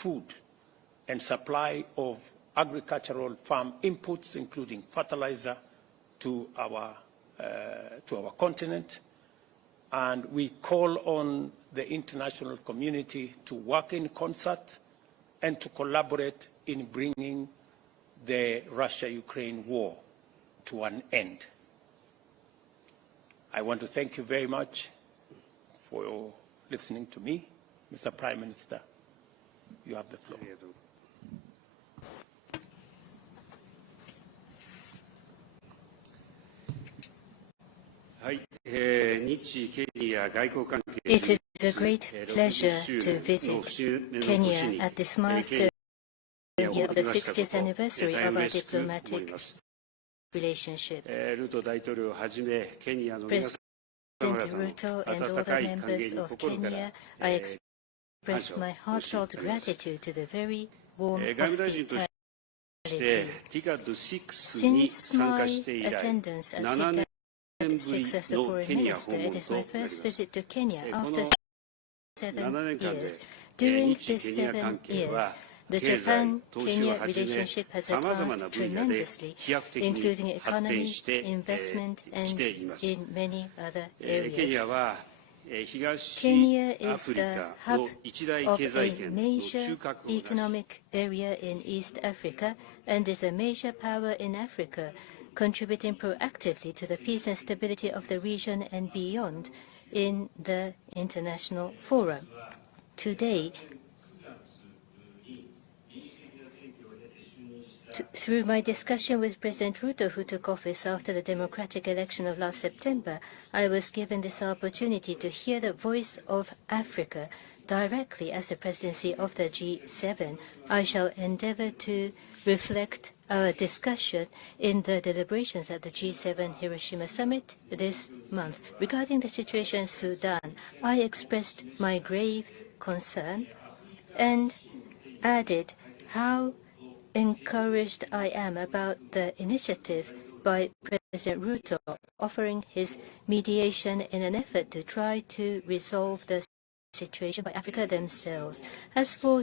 food and supply of agricultural farm inputs, including fertilizer, to our continent. And we call on the international community to work in concert and to collaborate in bringing the Russia-Ukraine war to an end. I want to thank you very much for listening to me. Mr. Prime Minister, you have the floor. はい、日ケニア外交関係 It is a great pleasure to visit Kenya at this milestone year of the 60th anniversary of our diplomatic relationship. President Ruto and all the members of Kenya, I express my heartfelt gratitude to the very warm hospitality. Since my attendance at TICAD 6 as the foreign minister, it is my first visit to Kenya after 7 years. During these 7 years, the Japan-Kenya relationship has advanced tremendously, including economy, investment, and in many other areas. Kenya is the hub of a major economic area in East Africa and is a major power in Africa, contributing proactively to the peace and stability of the region and beyond in the international forum. Today, through my discussion with President Ruto, who took office after the democratic election of last September, I was given this opportunity to hear the voice of Africa directly as the presidency of the G7. I shall endeavor to reflect our discussion in the deliberations at the G7 Hiroshima Summit this month. Regarding the situation in Sudan, I expressed my grave concern and added how encouraged I am about the initiative by President Ruto offering his mediation in an effort to try to resolve the situation by Africa themselves. As for